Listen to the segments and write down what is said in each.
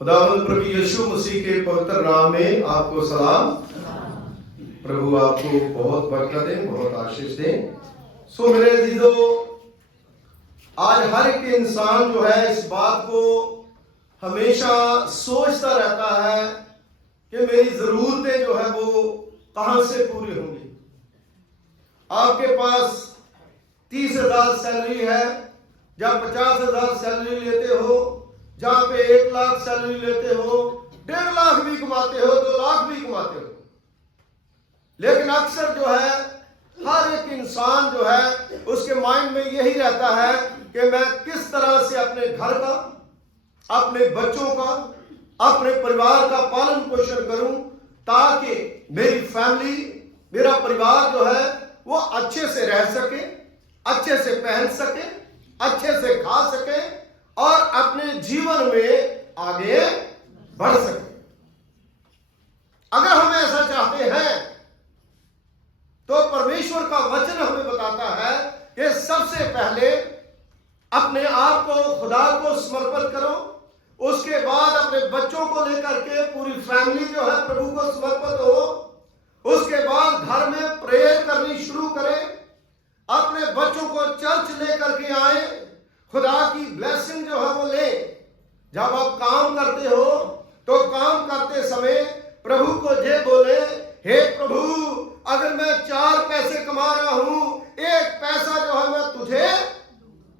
खुदावंद प्रभु यीशु मसीह के पवित्र नाम में आपको सलाम। प्रभु आपको बहुत बरकत दें, बहुत आशीष दें। सो मेरे अजीजों, आज हर एक इंसान जो है इस बात को हमेशा सोचता रहता है कि मेरी जरूरतें जो है वो कहां से पूरी होंगी। आपके पास 30,000 सैलरी है, या 50,000 सैलरी लेते हो, जहां पे 1 लाख सैलरी लेते हो, 1.5 लाख भी कमाते हो, 2 लाख भी कमाते हो, लेकिन अक्सर जो है हर एक इंसान जो है उसके माइंड में यही रहता है कि मैं किस तरह से अपने घर का, अपने बच्चों का, अपने परिवार का पालन पोषण करूं ताकि मेरी फैमिली, मेरा परिवार जो है वो अच्छे से रह सके, अच्छे से पहन सके, अच्छे से खा सके और अपने जीवन में आगे बढ़ सके। अगर हम ऐसा चाहते हैं तो परमेश्वर का वचन हमें बताता है कि सबसे पहले अपने आप को खुदा को समर्पित करो, उसके बाद अपने बच्चों को लेकर के पूरी फैमिली जो है प्रभु को समर्पित हो, उसके बाद घर में प्रेयर करनी शुरू करें, अपने बच्चों को चर्च लेकर के आए, खुदा की ब्लेसिंग जो है वो ले। जब आप काम करते हो तो काम करते समय प्रभु को ये बोले, हे प्रभु, अगर मैं 4 पैसे कमा रहा हूं, 1 पैसा जो है मैं तुझे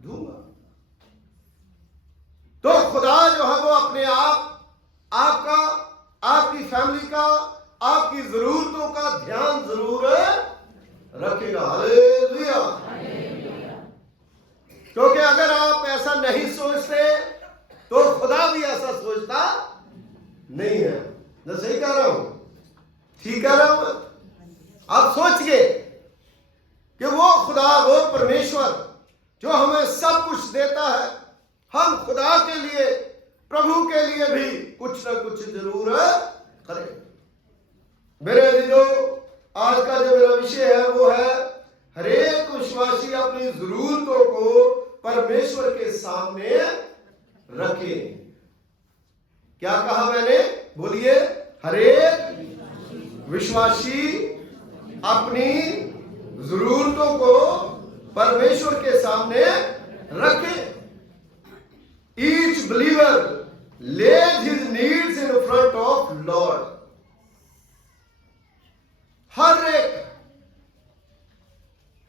दूंगा। तो खुदा जो है वो अपने आप आपका, आपकी फैमिली का, आपकी जरूरतों का ध्यान जरूर रखेगा। हालेलुया। क्योंकि अगर आप ऐसा नहीं सोचते तो खुदा भी ऐसा सोचता नहीं है। मैं सही कह रहा हूं? ठीक कह रहा हूं? आप सोचिए कि वो खुदा, वो परमेश्वर जो हमें सब कुछ देता है, हम खुदा के लिए, प्रभु के लिए भी कुछ ना कुछ जरूर करें। मेरे अजीजों, आज का जो मेरा विषय है वो है हरेक विश्वासी अपनी जरूरतों को परमेश्वर के सामने रखे। क्या कहा मैंने? बोलिए। हरेक विश्वासी अपनी जरूरतों को परमेश्वर के सामने रखे। Each believer lays his needs in front of Lord. हर एक,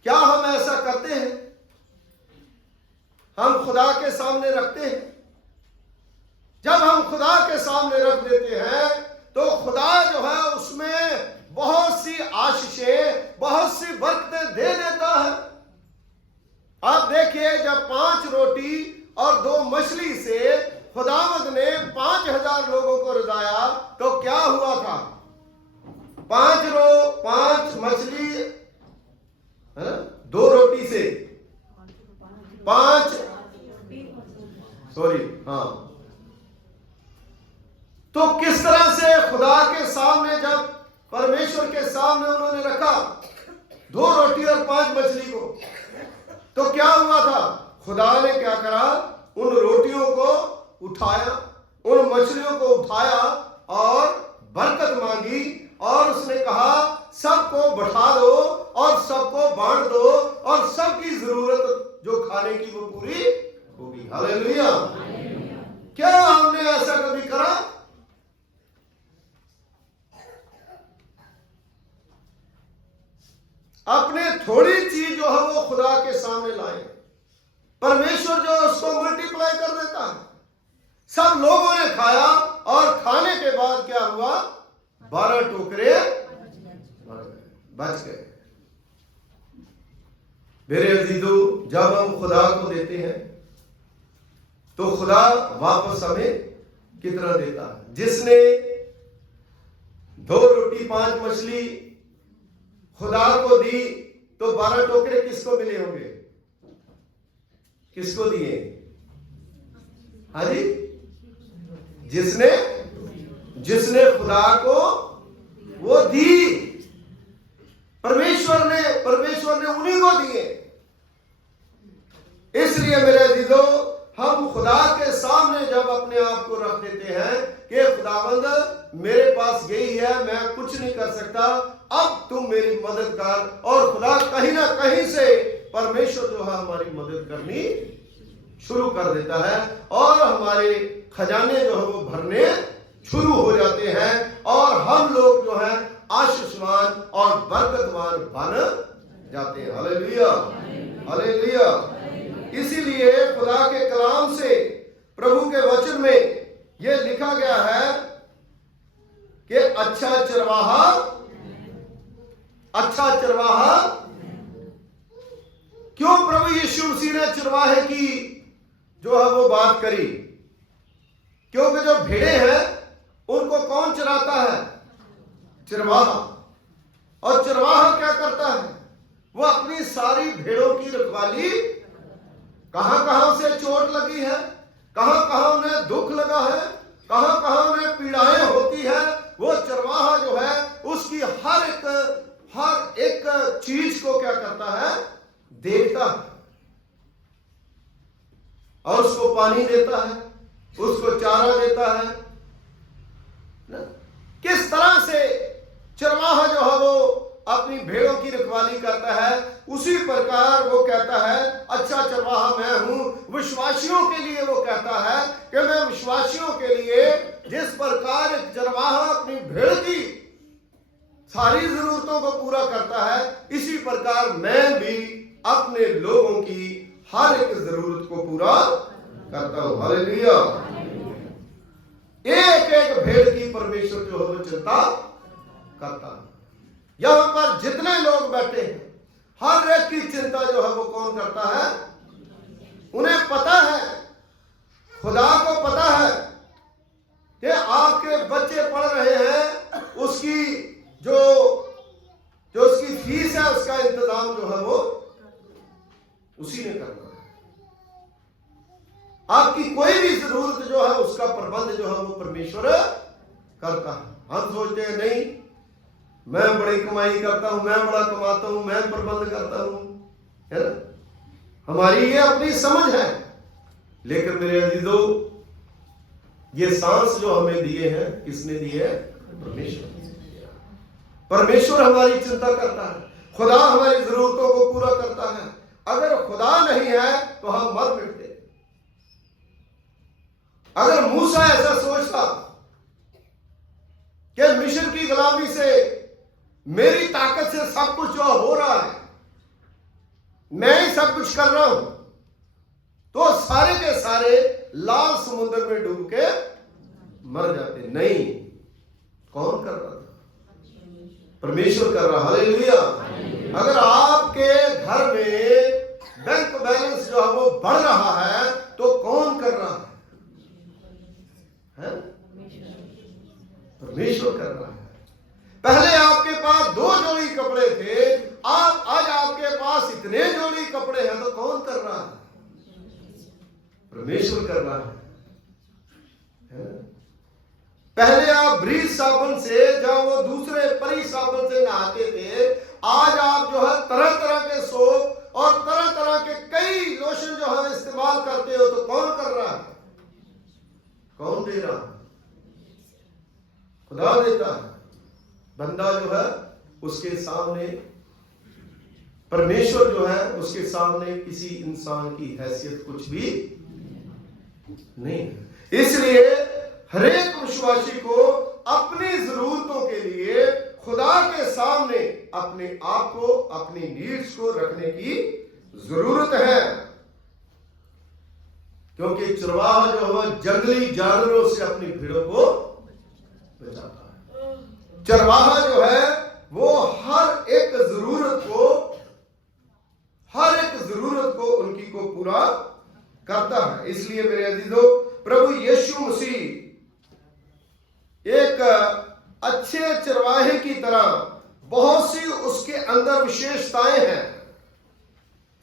क्या हम ऐसा करते हैं? हम खुदा के सामने रखते हैं। जब हम खुदा के सामने रख देते हैं तो खुदा जो है उसमें बहुत सी आशीषें, बहुत सी बरकतें दे देता है। आप देखिए, जब 5 रोटी और 2 मछली से खुदावंद ने 5,000 लोगों को रिझाया तो क्या हुआ था? 5 मछली, 2 रोटी से 5, हाँ। तो किस तरह से खुदा के सामने, जब परमेश्वर के सामने उन्होंने रखा 2 रोटी और 5 मछली को, तो क्या हुआ था? खुदा ने क्या करा? उन रोटियों को उठाया, उन मछलियों को उठाया और बरकत मांगी और उसने कहा सबको बैठा दो और सबको बांट दो और सबकी जरूरत जो खाने की वो पूरी होगी। हालेलुया। क्या हमने ऐसा कभी करा? अपने थोड़ी चीज जो है वो खुदा के सामने लाए, परमेश्वर जो उसको मल्टीप्लाई कर देता है। सब लोगों ने खाया और खाने के बाद क्या हुआ? 12 टोकरे बच गए। मेरे अजीजों, जब हम खुदा को देते हैं तो खुदा वापस हमें कितना देता है? जिसने 2 रोटी 5 मछली खुदा को दी तो 12 टोकरे किसको मिले होंगे? किसको दिए? हाँ जी, जिसने खुदा को वो दी, परमेश्वर ने उन्हीं को दिए। इसलिए मेरे अजीजों, हम खुदा के सामने जब अपने आप को रख देते हैं कि खुदावंद मेरे पास यही है, मैं कुछ नहीं कर सकता, अब तुम मेरी मदद कर, और खुदा कहीं ना कहीं से परमेश्वर जो है हमारी मदद करनी शुरू कर देता है और हमारे खजाने जो है वो भरने शुरू हो जाते हैं और हम लोग जो है आशीषवान और बरकतवान बन जाते हैं। Hallelujah, hallelujah. इसीलिए खुदा के कलाम से, प्रभु के वचन में यह लिखा गया है कि अच्छा चरवाहा क्यों प्रभु यीशु मसीह ने चरवाहे की जो है वो बात करी? क्योंकि जो भेड़े हैं उनको कौन चराता है? चरवाहा। और चरवाहा क्या करता है? वो अपनी सारी भेड़ों की रखवाली, कहां कहां से चोट लगी है, कहां कहां उन्हें दुख लगा है, कहां कहां उन्हें पीड़ाएं होती है, वो चरवाहा जो है उसकी हर एक चीज को क्या करता है? देखता है और उसको पानी देता है, उसको चारा देता है। किस तरह से चरवाहा जो है वो अपनी भेड़ों की रखवाली करता है, उसी प्रकार वो कहता है अच्छा चरवाहा मैं हूं। विश्वासियों के लिए वो कहता है कि मैं विश्वासियों के लिए जिस प्रकार चरवाहा अपनी भेड़ की सारी जरूरतों को पूरा करता है, इसी प्रकार मैं भी अपने लोगों की हर एक जरूरत को पूरा करता हूं। हालेलुया। एक एक भेड़ की परमेश्वर जो है वो चिंता करता है। यहां पर जितने लोग बैठे हैं, हर एक की चिंता जो है वो कौन करता है? उन्हें पता है, खुदा को पता है कि आपके बच्चे पढ़ रहे हैं, उसकी जो उसकी फीस है उसका इंतजाम जो है वो उसी ने करना है। आपकी कोई भी जरूरत जो है उसका प्रबंध जो है वो परमेश्वर करता है। हम सोचते हैं नहीं, मैं बड़ी कमाई करता हूं, मैं बड़ा कमाता हूं, मैं प्रबंध करता हूं, है ना? हमारी ये अपनी समझ है। लेकिन मेरे अजीजों, ये सांस जो हमें दिए हैं किसने दिए है? परमेश्वर। परमेश्वर हमारी चिंता करता है, खुदा हमारी जरूरतों को पूरा करता है। अगर खुदा नहीं है तो हम मर मिटते। अगर मूसा ऐसा सोचता कि मिस्र की गुलामी से मेरी ताकत से सब कुछ जो हो रहा है, मैं ही सब कुछ कर रहा हूं, तो सारे के सारे लाल समुद्र में डूब के मर जाते। नहीं, कौन कर रहा था? परमेश्वर कर रहा। हालेलुया। अगर आपके घर में बैंक बैलेंस जो है वो बढ़ रहा है तो कौन कर रहा है? परमेश्वर कर रहा है। पहले आपके पास 2 जोड़ी कपड़े थे, आज आपके पास इतने जोड़ी कपड़े हैं, तो कौन कर रहा है? परमेश्वर कर रहा है। पहले आप ब्रीज साबुन से, जब वो दूसरे परी साबुन से नहाते थे, आज आप जो है तरह तरह के सोप और तरह तरह के कई लोशन जो है इस्तेमाल करते हो, तो कौन कर रहा है? कौन दे रहा है? खुदा देता है। बंदा जो है उसके सामने, परमेश्वर जो है उसके सामने किसी इंसान की हैसियत कुछ भी नहीं। इसलिए हरेक विश्वासी को अपनी जरूरतों के लिए खुदा के सामने अपने आप को, अपनी नीड्स को रखने की जरूरत है। क्योंकि चरवाहा जो है जंगली जानवरों से अपनी भेड़ों को बचाता है। चरवाहा जो है वो हर एक जरूरत को उनकी को पूरा करता है। इसलिए मेरे अजीजों, प्रभु यीशु मसीह एक अच्छे चरवाहे की तरह बहुत सी उसके अंदर विशेषताएं हैं।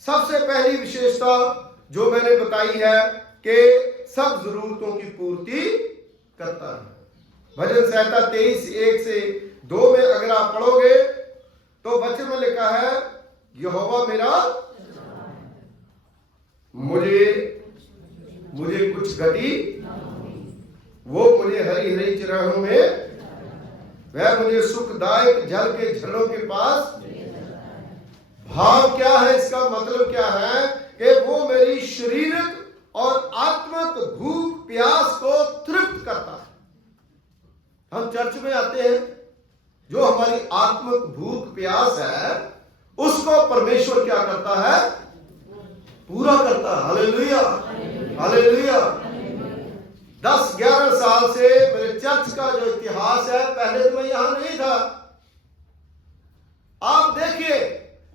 सबसे पहली विशेषता जो मैंने बताई है कि सब जरूरतों की पूर्ति करता है। भजन संहिता 23:1 से 2 में अगर आप पढ़ोगे तो वचन में लिखा है, यहोवा मेरा मुझे कुछ घटी, वो मुझे हरी हरी चराहों में, वह मुझे सुखदायक जल के झरनों के पास। भाव क्या है, इसका मतलब क्या है कि वो मेरी शारीरिक और आत्मिक भूख प्यास को तृप्त करता है। हम चर्च में आते हैं, जो हमारी आत्मिक भूख प्यास है उसको परमेश्वर क्या करता है, पूरा करता है। Hallelujah, hallelujah. 10-11 साल से मेरे चर्च का जो इतिहास है, पहले तो मैं यहां नहीं था। आप देखिए,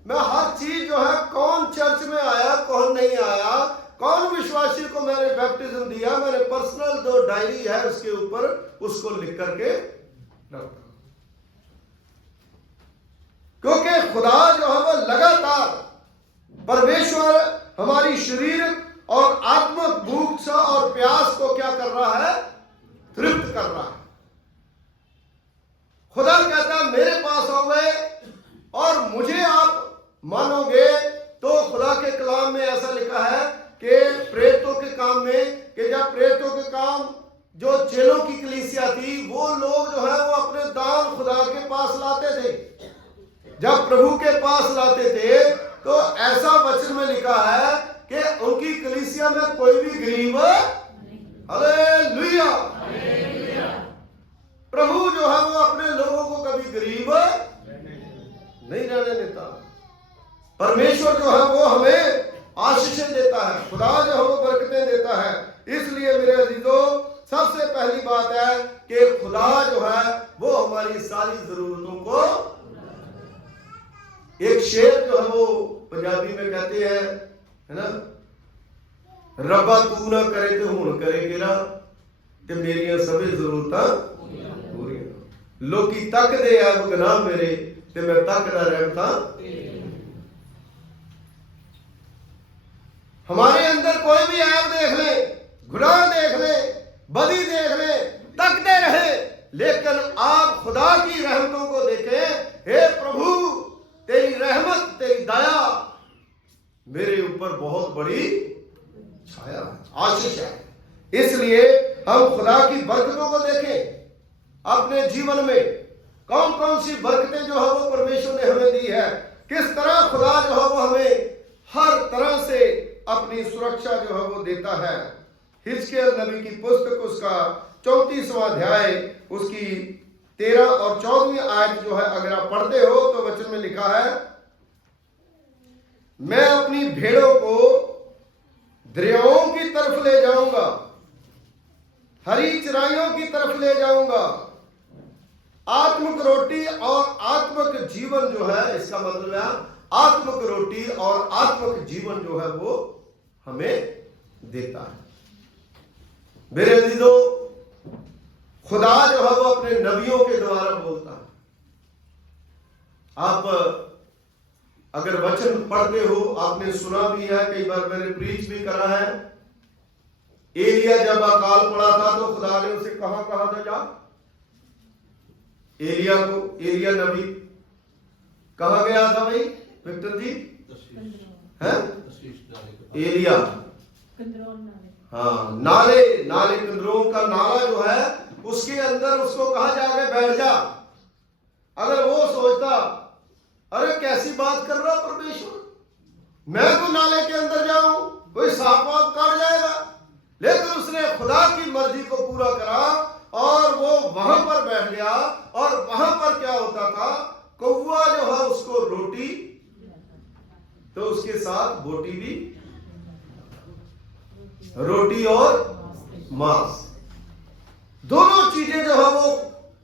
मैं हर चीज जो है, कौन चर्च में आया कौन नहीं आया, कौन विश्वासी को मैंने बैप्टिज्म दिया, मैंने पर्सनल जो डायरी है उसके ऊपर उसको लिख करके रखा। क्योंकि खुदा जो है वो लगातार, परमेश्वर हमारी शरीर और आत्मिक भूख और प्यास को क्या कर रहा है, तृप्त कर रहा है। खुदा कहता है मेरे पास आओगे और मुझे आप मानोगे। तो खुदा के कलाम में ऐसा लिखा है कि प्रेरितों के काम में, कि जब प्रेरितों के काम जो चेलों की कलीसिया थी, वो लोग जो है वो अपने दान खुदा के पास लाते थे। जब प्रभु के पास लाते थे तो ऐसा वचन में लिखा है कि उनकी कलीसिया में कोई भी गरीब, हालेलुया, प्रभु जो है वो अपने लोगों को कभी गरीब नहीं रहने देता। परमेश्वर जो है वो हमें आशीषें देता है, खुदा जो है वो बरकतें देता है। इसलिए मेरे अजीजों, सबसे पहली बात है कि खुदा जो है वो हमारी सारी जरूरतों को, एक शेर जो है वो पंजाबी में कहते हैं, है ना, रब्बा तू ना करे तो हुण करे केरा, ते मेरियां सभी जरूरतां पूरियां। लोकी तकदे आ गुनाह मेरे, ते मैं तकदा रहमतां। हमारे अंदर कोई भी ऐप देख ले, गुनाह देख ले, बदी देख ले, तकते रहे, लेकिन आप खुदा की रहमतों को देखें। हे प्रभु, तेरी रहमत, तेरी दया मेरे ऊपर बहुत बड़ी छाया है, आशीष है। इसलिए हम खुदा की बरकतों को देखें अपने जीवन में। कौन कौन सी बरकतें जो है वो परमेश्वर ने हमें दी है, किस तरह खुदा जो है वो हमें हर तरह से अपनी सुरक्षा जो है वो देता है। हिजकिय्याह नबी की पुस्तक, उसका 34वां अध्याय, उसकी 13 और 14वीं आयत जो है अगर आप पढ़ते हो तो वचन में लिखा है, मैं अपनी भेड़ों को दरियाओं की तरफ ले जाऊंगा, हरी चराइयों की तरफ ले जाऊंगा। आत्मिक रोटी और आत्मिक जीवन जो है, इसका मतलब है आत्मिक रोटी और आत्मिक जीवन जो है वो हमें देता है। मेरे अजीजों, खुदा जो है वो अपने नबियों के द्वारा बोलता है। आप अगर वचन पढ़ते हो, आपने सुना भी है, कई बार मैंने प्रीच भी करा है। एलिया जब अकाल पड़ा था तो खुदा ने उसे कहां कहा था, जा एलिया को, एलिया नबी कहां गया था भाई विक्टर जी, है एलिया, हाँ, नाले कंदरों का नाला जो है उसके अंदर उसको कहा जाके बैठ जा। अगर वो सोचता, अरे कैसी बात कर रहा परमेश्वर, मैं तो नाले के अंदर जाऊं, कोई सांप वाप काट जाएगा, लेकिन उसने खुदा की मर्जी को पूरा करा और वो वहां पर बैठ गया। और वहां पर क्या होता था, कौवा जो है उसको रोटी, तो उसके साथ बोटी भी, रोटी और मांस, दोनों चीजें जो है वो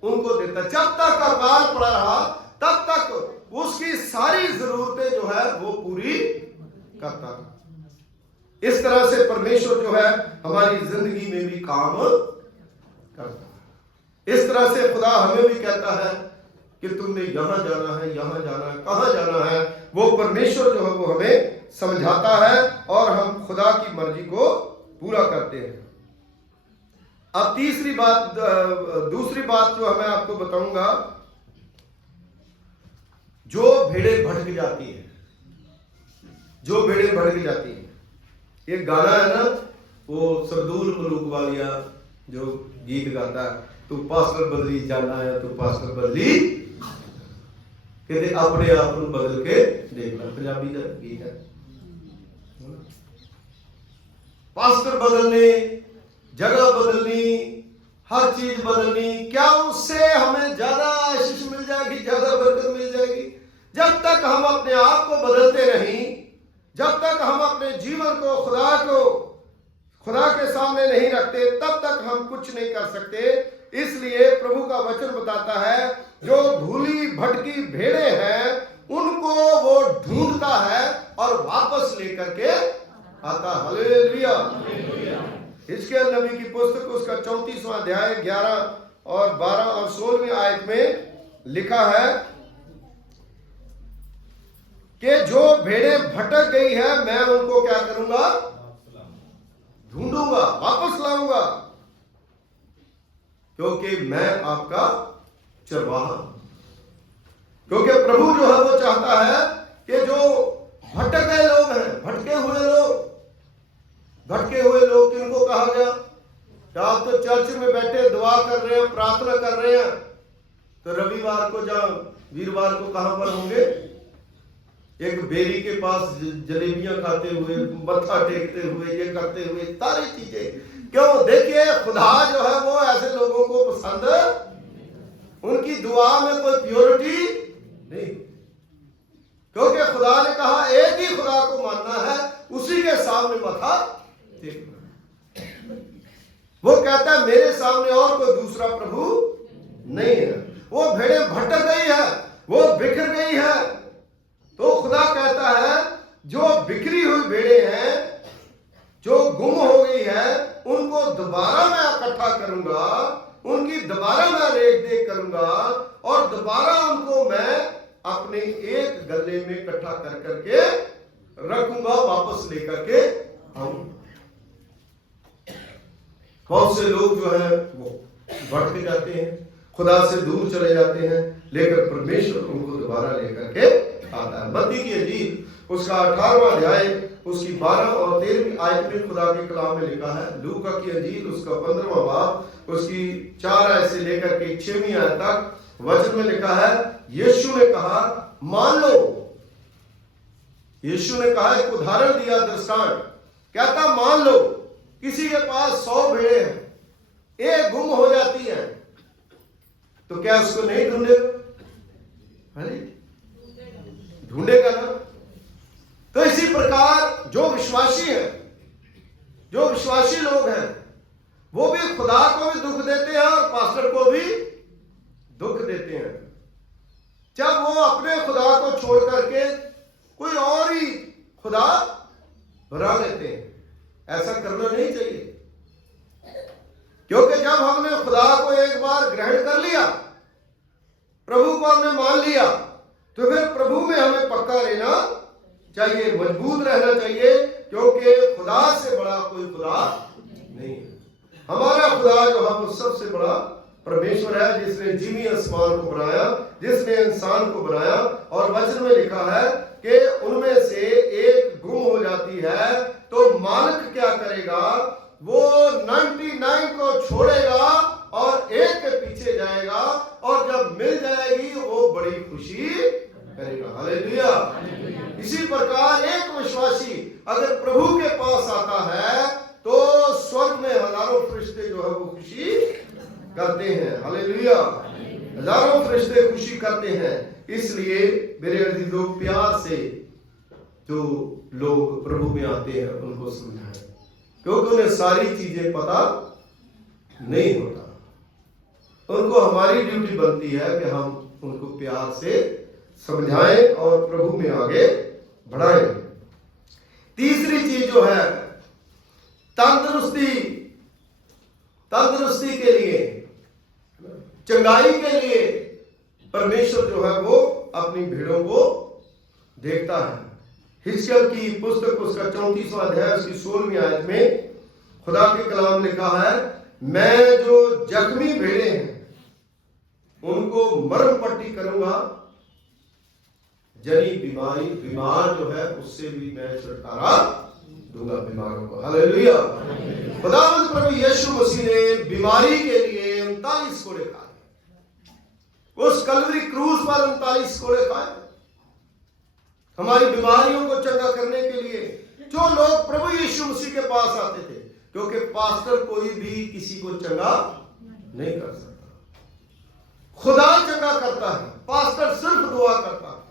उनको देता। जब तक अकाल पड़ा रहा तब तक उसकी सारी जरूरतें जो है वो पूरी करता था। इस तरह से परमेश्वर जो है हमारी जिंदगी में भी काम करता है। इस तरह से खुदा हमें भी कहता है कि तुमने यहां जाना है, यहां जाना है, कहां जाना है, वो परमेश्वर जो है वो हमें समझाता है और हम खुदा की मर्जी को पूरा करते हैं। अब दूसरी बात जो मैं आपको बताऊंगा, जो भेड़ें भटक जाती है, जो भेड़ें भटक जाती है। एक गाना है ना, वो सरदूल मलूक वालिया जो गीत गाता है, तू पास्टर बदली जाना है, तू पास्टर बदली, कहते अपने आप को बदल के देखना। पंजाबी का गीत है। पास्टर बदलने, जगह बदलनी, हर चीज बदलनी, क्या उससे हमें ज्यादा आशीष मिल जाएगी, ज्यादा बरकत मिल जाएगी? जब तक हम अपने आप को बदलते नहीं, जब तक हम अपने जीवन को खुदा के सामने नहीं रखते, तब तक हम कुछ नहीं कर सकते। इसलिए प्रभु का वचन बताता है, जो भूली भटकी भेड़े हैं उनको वो ढूंढता है और वापस लेकर के आता। हालेलुया। हिजकिय्याह नबी की पुस्तक उसका 34वां अध्याय 11 और 12 और 16वीं आयत में लिखा है कि जो भेड़ें भटक गई है मैं उनको क्या करूंगा? ढूंढूंगा, वापस लाऊंगा, क्योंकि मैं आपका चरवाहा। क्योंकि प्रभु जो है वो चाहता है कि जो भटक गए लोग हैं, भटके हुए लोग किनको कहा गया? क्या आप तो चर्च में बैठे दुआ कर रहे हैं, प्रार्थना कर रहे हैं, तो रविवार को या वीरवार को कहां पर होंगे? एक बेरी के पास जलेबियां खाते हुए, मत्था टेकते हुए, ये करते हुए, सारी चीजें। क्यों? देखिए, खुदा जो है वो ऐसे लोगों को पसंद, उनकी दुआ में कोई प्योरिटी नहीं, क्योंकि खुदा ने कहा एक ही खुदा को मानना है, उसी के सामने मथा टेकना। वो कहता है मेरे सामने और कोई दूसरा प्रभु नहीं है। वो भेड़ें भटक गई है, वो बिखर गई है, तो खुदा कहता है जो बिखरी हुई भेड़ें हैं, जो गुम हो गई है, उनको दोबारा मैं इकट्ठा करूंगा, उनकी दोबारा मैं रेख देख करूंगा और दोबारा उनको मैं अपने एक गले में इकट्ठा कर करके रखूंगा, वापस लेकर के आऊंगा। बहुत से लोग जो है वो भटक जाते हैं, खुदा से दूर चले जाते हैं, लेकिन परमेश्वर उनको दोबारा लेकर के आता है। मत्ती की इंजील उसका 18वां अध्याय उसकी 12 और 13वीं आयत में खुदा के कलाम में लिखा है। लूका की इंजील उसका 15वां बाब उसकी 4 आयत से लेकर के 6वीं आयत तक वचन में लिखा है, यीशु ने कहा मान लो। यीशु ने कहा, एक उदाहरण दिया, दृष्टांत, कहता मान लो किसी के पास 100 भेड़ें हैं, एक गुम हो जाती है, तो क्या उसको नहीं ढूंढेगा? ढूंढेगा ना। तो इसी प्रकार जो विश्वासी है, जो विश्वासी लोग हैं, वो भी खुदा को भी दुख देते हैं और पास्टर को भी दुख देते हैं। जब वो अपने खुदा को छोड़ करके कोई और ही खुदा बना लेते हैं, ऐसा करना नहीं चाहिए। क्योंकि जब हमने खुदा को एक बार ग्रहण कर लिया, प्रभु को हमने मान लिया, तो फिर प्रभु में हमें पक्का रहना चाहिए, मजबूत रहना चाहिए, क्योंकि खुदा से बड़ा कोई खुदा नहीं है। हमारा खुदा जो है वो सबसे बड़ा परमेश्वर है, जिसने जिमी आसमान को बनाया, जिसने इंसान को बनाया। और वचन में लिखा है कि उनमें से एक गुम हो जाती है, तो मालिक क्या करेगा? वो 99 को छोड़ेगा और एक के पीछे जाएगा, और जब मिल जाएगी वो बड़ी खुशी करेगा। हालेलुया। इसी प्रकार एक विश्वासी अगर प्रभु के पास आता है, तो स्वर्ग में हजारों फरिश्ते जो है वो खुशी करते हैं। हालेलुया। हजारों फरिश्ते खुशी करते हैं। इसलिए मेरे अजीजों, प्यार से जो लोग प्रभु में आते हैं उनको समझाएं, क्योंकि उन्हें सारी चीजें पता नहीं होता। उनको हमारी ड्यूटी बनती है कि हम उनको प्यार से समझाएं और प्रभु में आगे बढ़ाएं। तीसरी चीज जो है तंदुरुस्ती के लिए, चंगाई के लिए परमेश्वर जो है वो अपनी भेड़ों को देखता है। हिजकिय्याह की पुस्तक उसका 34वां अध्याय उसकी 16वीं आयत में खुदा के कलाम ने कहा है, मैं जो जख्मी भेड़े हैं उनको मरहम पट्टी करूंगा, जनी बीमार जो है उससे भी मैं छुटकारा दूंगा बीमारों को। हालेलुया। खुदावंद प्रभु यीशु मसीह ने बीमारी के लिए 39 कोड़े खाए। उस कलवरी क्रूस पर 39 कोड़े खाए हमारी बीमारियों को चंगा करने के लिए। जो लोग प्रभु यीशु मसीह के पास आते थे, क्योंकि पास्टर कोई भी किसी को चंगा नहीं कर सकता, खुदा चंगा करता है। पास्टर सिर्फ दुआ करता है,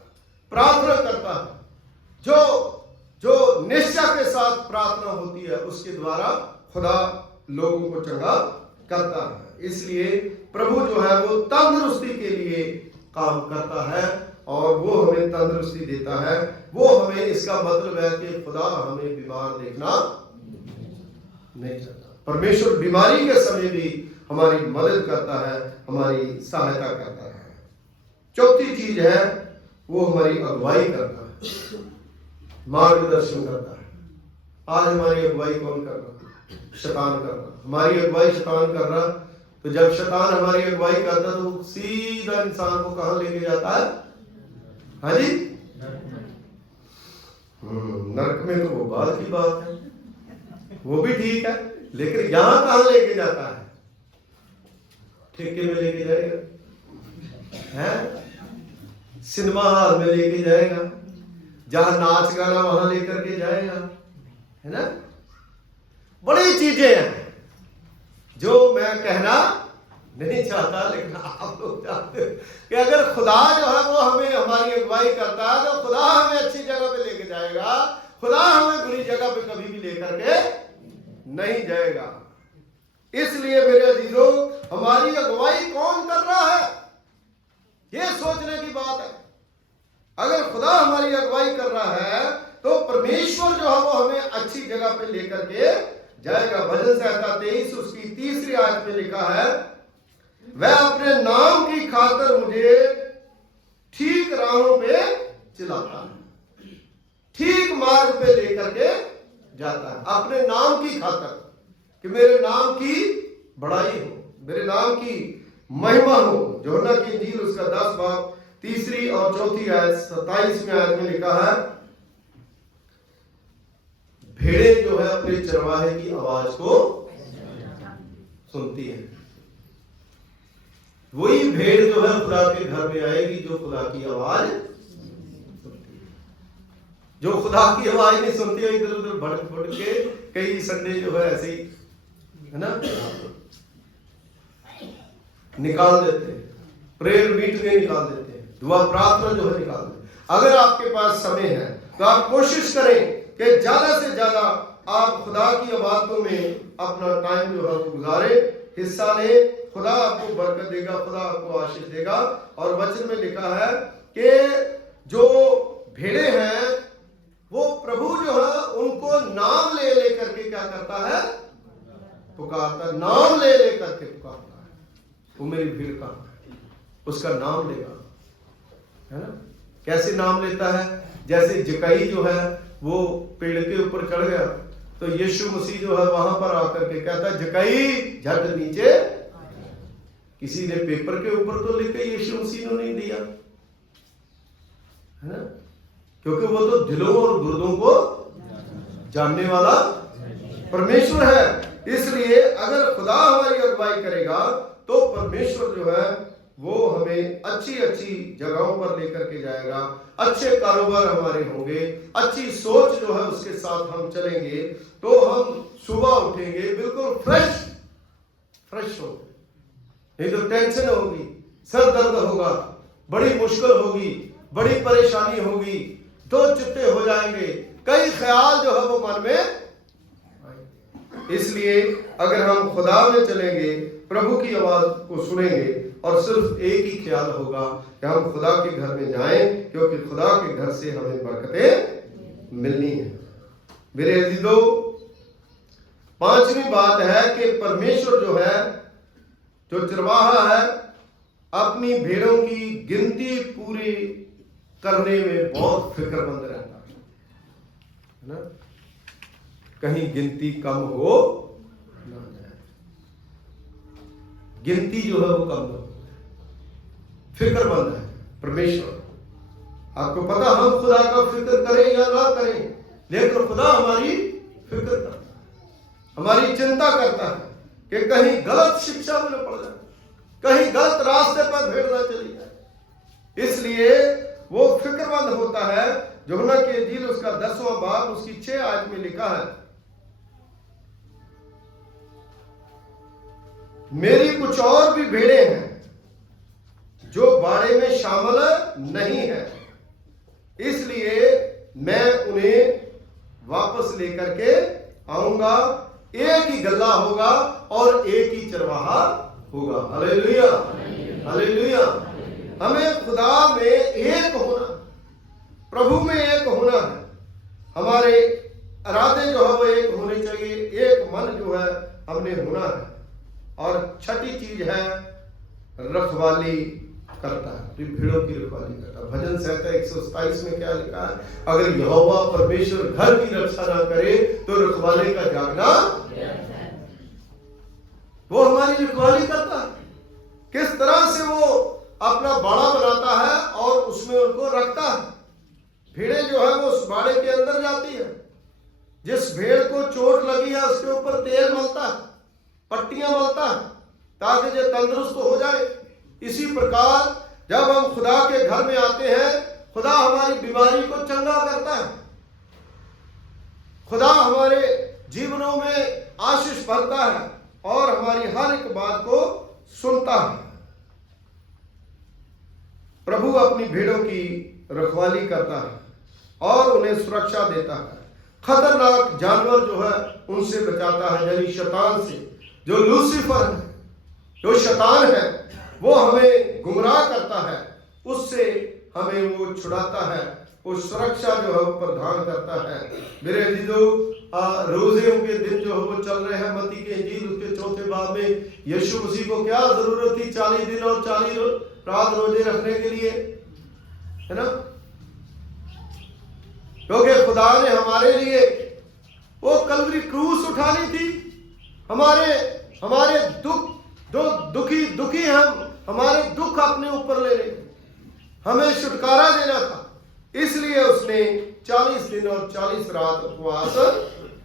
प्रार्थना करता है। जो निश्चय के साथ प्रार्थना होती है उसके द्वारा खुदा लोगों को चंगा करता है। इसलिए प्रभु जो है वो तंदुरुस्ती के लिए काम करता है और वो हमें तंदुरुस्ती देता है। वो हमें, इसका मतलब है कि खुदा हमें बीमार देखना नहीं चाहता। परमेश्वर बीमारी के समय भी हमारी मदद करता है, हमारी सहायता करता है। चौथी चीज है वो हमारी अगुवाई करता है, मार्गदर्शन करता है। आज हमारी अगुवाई कौन कर रहा? शैतान कर रहा। हमारी अगुवाई शैतान कर रहा। तो जब शैतान हमारी अगुवाई करता तो सीधा इंसान को कहां लेके जाता है? हाँ जी, नरक में। तो वो बात की बात है, वो भी ठीक है, लेकिन यहां कहां लेके जाता है? ठेके में लेके जाएगा, है सिनेमा हॉल में लेके जाएगा, जहां नाच गाना वहां लेकर के जाएगा, है ना। बड़ी चीजें हैं जो मैं कहना नहीं चाहता, लेकिन आप लोग जानते हैं कि अगर खुदा जो है वो हमें, हमारी अगुवाई करता है तो खुदा हमें अच्छी जगह पे लेके जाएगा। खुदा हमें बुरी जगह पे कभी भी लेकर के नहीं जाएगा। इसलिए मेरे अजीजों, हमारी अगुवाई कौन कर रहा है, ये सोचने की बात है। अगर खुदा हमारी अगुवाई कर रहा है तो परमेश्वर जो है वो हमें अच्छी जगह पे लेकर के जाएगा। भजन संहिता 23 उसकी 3री आयत में लिखा है, वह अपने नाम की खातिर मुझे ठीक राहों पे चलाता है, ठीक मार्ग पे लेकर के जाता है, अपने नाम की खातिर, कि मेरे नाम की बड़ाई हो, मेरे नाम की महिमा हो। यूहन्ना की इंजील उसका 10 बाब 3री और 4थी आयत 27वें आयत में लिखा है, भेड़ें जो है अपने चरवाहे की आवाज को सुनती है। वही भेड़ जो है खुदा के घर में आएगी जो खुदा की आवाज सुनती है। जो खुदा की आवाज नहीं सुनती है, इधर उधर भटक भटक के कई संडे जो है ऐसे ही, है ना, निकाल देते हैं, प्रेयर मीटिंग निकाल देते हैं, दुआ प्रार्थना जो है निकाल देते हैं। अगर आपके पास समय है तो आप कोशिश करें कि ज्यादा से ज्यादा आप खुदा की बातों में अपना टाइम जो है गुजारे, हिस्सा ले। खुदा आपको बरकत देगा, खुदा आपको आशीष देगा। और वचन में लिखा है कि जो भेड़े हैं वो प्रभु जो है उनको नाम ले लेकर के क्या करता है? पुकारता। नाम ले लेकर के पुकारता है, वो मेरी भीड़ का उसका नाम लेगा, है ना। कैसे नाम लेता है? जैसे जकई जो है वो पेड़ के ऊपर चढ़ गया तो यीशु मसीह जो है वहां पर आकर के कहता है, जकई झट नीचे। किसी ने पेपर के ऊपर तो लिख के यीशु मसीह ने नहीं दिया, है ना, क्योंकि वो तो दिलों और गुर्दों को जानने वाला परमेश्वर है। इसलिए अगर खुदा हमारी अगुवाई करेगा तो परमेश्वर जो है वो हमें अच्छी अच्छी जगहों पर लेकर के जाएगा। अच्छे कारोबार हमारे होंगे, अच्छी सोच जो है उसके साथ हम चलेंगे तो हम सुबह उठेंगे बिल्कुल फ्रेश होंगे। नहीं तो टेंशन होगी, सर दर्द होगा, बड़ी मुश्किल होगी, बड़ी परेशानी होगी, दो चित्ते हो जाएंगे, कई ख्याल जो है वो मन में आएंगे। इसलिए अगर हम खुदा में चलेंगे, प्रभु की आवाज को सुनेंगे और सिर्फ एक ही ख्याल होगा कि हम खुदा के घर में जाएं, क्योंकि खुदा के घर से हमें बरकतें मिलनी है। मेरे अजीजों, 5वीं बात है कि परमेश्वर जो है, जो चरवाहा है, अपनी भेड़ों की गिनती पूरी करने में बहुत फिक्रमंद रहता है ना, कहीं गिनती कम हो ना जाए। गिनती जो है वो कम हो, फिक्रमंद है परमेश्वर। आपको पता, हम खुदा का फिक्र करें या ना करें, लेकिन खुदा हमारी फिक्र करता है, हमारी चिंता करता है कि कहीं गलत शिक्षा में न पड़ जाए, कहीं गलत रास्ते पर भेड़ ना चली जाए। इसलिए वो फिक्रमंद होता है। यूहन्ना की इंजील उसका 10वां बाब उसकी 6 आयत में लिखा है, मेरी कुछ और भी भेड़ें हैं जो बाड़े में शामिल नहीं है, इसलिए मैं उन्हें वापस लेकर के आऊंगा। एक ही गल्ला होगा और एक ही चरवाहा होगा। Hallelujah, hallelujah. हमें खुदा में एक होना, प्रभु में एक होना है। हमारे इरादे जो है वो एक होने चाहिए, एक मन जो है हमने होना है। और छठी चीज है रखवाली करता है, भेड़ों की रखवाली करता है। भजन संहिता 127 में क्या लिखा है, अगर यहोवा परमेश्वर घर की रक्षा ना करे तो रखवाले का जागना, वो हमारी रखवाली करता है। किस तरह से वो अपना बाड़ा बनाता है और उसमें उनको रखता है। भेड़ें जो है वो उस बाड़े के अंदर जाती है, जिस भेड़ को चोट लगी है उसके ऊपर तेल मलता है, पट्टियां मलता है ताकि जो तंदुरुस्त हो जाए। इसी प्रकार जब हम खुदा के घर में आते हैं, खुदा हमारी बीमारी को चंगा करता है, खुदा हमारे जीवनों में आशीष भरता है और हमारी हर एक बात को सुनता है। प्रभु अपनी भेड़ों की रखवाली करता है और उन्हें सुरक्षा देता है। खतरनाक जानवर जो है उनसे बचाता है, यानी शैतान से। जो लूसीफर है, जो शैतान है, वो हमें गुमराह करता है, उससे हमें वो छुड़ाता है, वो सुरक्षा जो है प्रदान करता है। मेरे अजीजों, रोजे के दिन जो है वो चल रहे हैं। मत्ती के इंजील उसके 4 बाब में यीशु मसीह को क्या जरूरत थी 40 दिन और 40 रात रोजे रखने के लिए, है ना? क्योंकि खुदा ने हमारे लिए वो कलवरी क्रूस उठानी थी। हमारे दुख, जो दुखी हम, हमारे दुख अपने ऊपर ले ले, हमें छुटकारा देना था। इसलिए उसने 40 दिन और 40 रात उपवास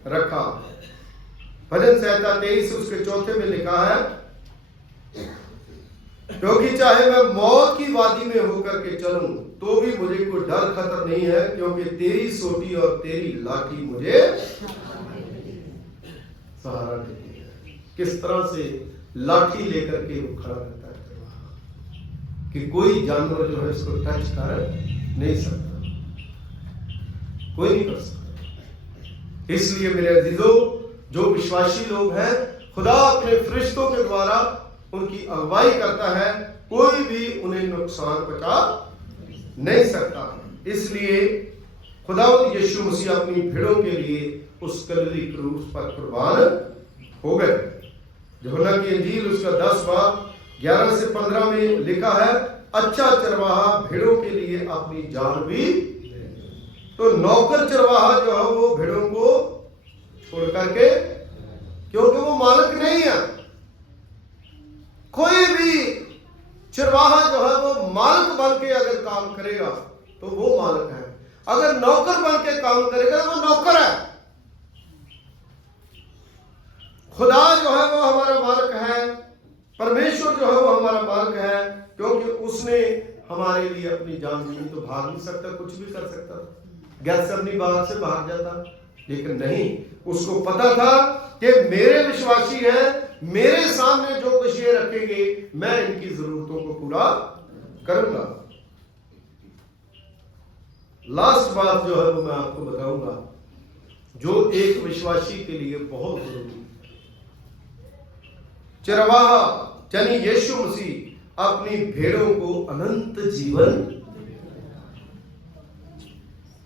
रखा। भजन संहिता 23 उसके 4 में लिखा है, क्योंकि चाहे मैं मौत की वादी में होकर के चलूं तो भी मुझे कोई डर खतर नहीं है, क्योंकि तेरी सोटी और तेरी लाठी मुझे सहारा देती है। किस तरह से लाठी लेकर के वो खड़ा रहता है कि कोई जानवर जो है इसको टच कर नहीं सकता, कोई नहीं कर सकता। इसलिए मेरे अजीजों, जो विश्वासी लोग हैं, खुदा अपने फरिश्तों के द्वारा उनकी अगुवाई करता है, कोई भी उन्हें नुकसान पहुंचा नहीं सकता। इसलिए खुदावंद यीशु मसीह अपनी भेड़ों के लिए उस कलवरी क्रूस पर कुर्बान हो गए। यूहन्ना की इंजील उसका 10 बाब 11 से 15 में लिखा है, अच्छा चरवाहा भेड़ों के लिए अपनी जान भी। तो नौकर चरवाहा जो है वो भेड़ों को छोड़ करके, क्योंकि वो मालिक नहीं है। कोई भी चरवाहा जो है वो मालिक बन के अगर काम करेगा तो वो मालिक है, अगर नौकर बन के काम करेगा तो वो नौकर है। खुदा जो है वो हमारा मालिक है, परमेश्वर जो है वो हमारा मालिक है, क्योंकि उसने हमारे लिए अपनी जान दी। तो भाग नहीं सकता, कुछ भी कर सकता था, गेत्सेमनी बाग से भाग जाता, लेकिन नहीं, उसको पता था कि मेरे विश्वासी हैं, मेरे सामने जो कुछ ये रखेंगे मैं इनकी जरूरतों को पूरा करूंगा। लास्ट बात जो है वो मैं आपको बताऊंगा, जो एक विश्वासी के लिए बहुत जरूरी है। चरवाहा यानी यीशु मसीह अपनी भेड़ों को अनंत जीवन,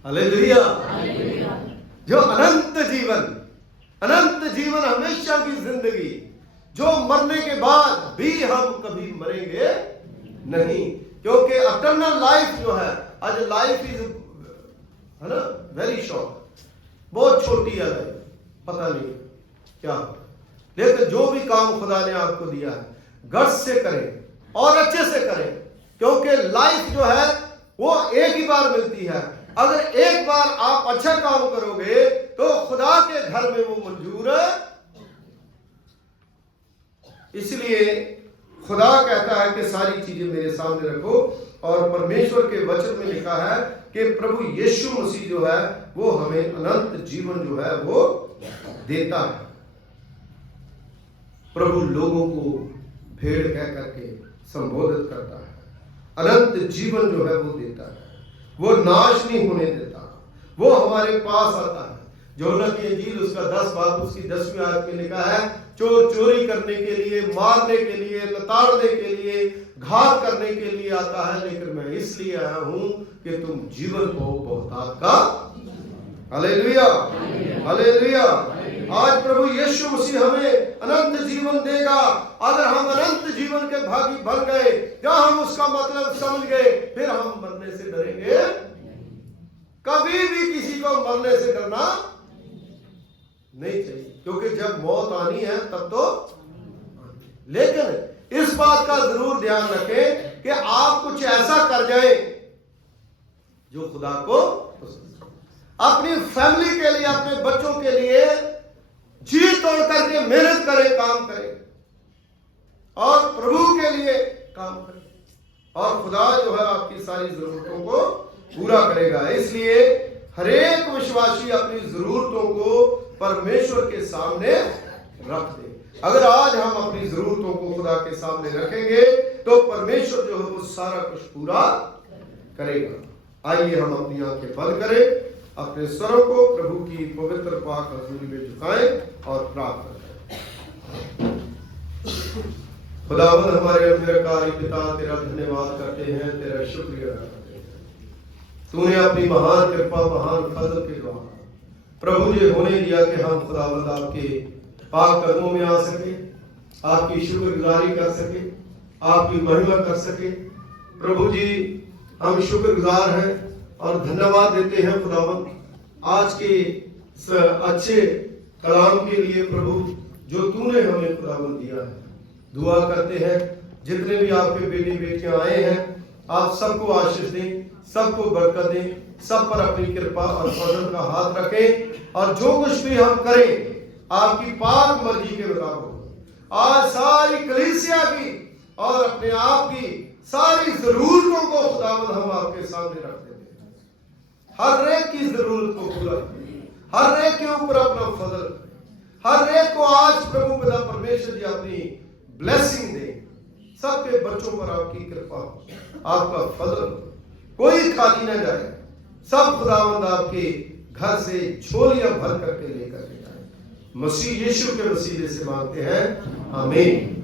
हालेलुया, जो अनंत जीवन, हमेशा की जिंदगी, जो मरने के बाद भी हम कभी मरेंगे नहीं, क्योंकि इटर्नल लाइफ जो है, आज लाइफ इज, है ना, वेरी शॉर्ट, बहुत छोटी है लाइफ, पता नहीं क्या। लेकिन जो भी काम खुदा ने आपको दिया है, गट्स से करें और अच्छे से करें, क्योंकि लाइफ जो है वो एक ही बार मिलती है। अगर एक बार आप अच्छा काम करोगे तो खुदा के घर में वो मंजूर है। इसलिए खुदा कहता है कि सारी चीजें मेरे सामने रखो, और परमेश्वर के वचन में लिखा है कि प्रभु यीशु मसीह जो है वो हमें अनंत जीवन जो है वो देता है। प्रभु लोगों को भेड़ कह करके संबोधित करता है, अनंत जीवन जो है वो देता है, वो नाश नहीं होने देता, वो हमारे पास आता है। यूहन्ना की इंजील उसका 10 बाब उसकी 10वीं आयत में लिखा है, चोर चोरी करने के लिए, मारने के लिए, लताड़ने के लिए, घात करने के लिए आता है, लेकिन मैं इसलिए आया हूं कि तुम जीवन को बहुतायत का। Hallelujah, hallelujah. आज प्रभु यीशु मसीह हमें अनंत जीवन देगा। अगर हम अनंत जीवन के भागी बन गए, जहां हम उसका मतलब समझ गए, फिर हम मरने से डरेंगे। कभी भी किसी को मरने से डरना नहीं चाहिए, क्योंकि जब मौत आनी है तब तो। लेकिन इस बात का जरूर ध्यान रखें कि आप कुछ ऐसा कर जाए जो खुदा को पसंद, अपनी फैमिली के लिए, अपने बच्चों के लिए जी तोड़ करके मेहनत करें, काम करें, और प्रभु के लिए काम करें, और खुदा जो है आपकी सारी जरूरतों को पूरा करेगा। इसलिए हर एक विश्वासी अपनी जरूरतों को परमेश्वर के सामने रख दे। अगर आज हम अपनी जरूरतों को खुदा के सामने रखेंगे तो परमेश्वर जो है वो सारा कुछ पूरा करेगा। आइए हम अपनी आंखें बंद करें, अपने स्वरों को प्रभु की पवित्र पाक हजूरी में झुकाएं और प्रार्थना करें। खुदावंद हमारे निरंकारी पिता, तेरा धन्यवाद करते हैं, तेरा शुक्रिया करते हैं। तूने अपनी महान कृपा, महान फजल के द्वारा प्रभु जी होने दिया कि हम खुदावंद आपके पाक कदमों में आ सके, आपकी शुक्रगुजारी कर सके, आपकी महिमा कर सके। प्रभु जी हम शुक्रगुजार हैं और धन्यवाद देते हैं खुदावंद आज के अच्छे कलाम के लिए प्रभु जो तूने हमें खुदावंद दिया है। दुआ करते हैं जितने भी आपके बेटे बेटियां आए हैं, आप सबको आशीष दें, सबको बरकत दें, सब पर अपनी कृपा और फजल का हाथ रखें, और जो कुछ भी हम करें आपकी पाक मर्जी के मुताबिक। आज सारी कलीसिया की और अपने आप की सारी जरूरतों को खुदावंद हम आपके सामने रख देते हैं। हर एक की जरूरत को पूरा करें, हर एक के ऊपर अपना फजल, हर एक को आज प्रभु पिता परमेश्वर जी अपनी ब्लेसिंग दे। सबके बच्चों पर आपकी कृपा, आपका फजल, कोई खाली न जाए। सब खुदावंद आपके घर से झोलियां भर करके लेकर के जाए। मसीह यीशु के वसीले से मांगते हैं, आमीन।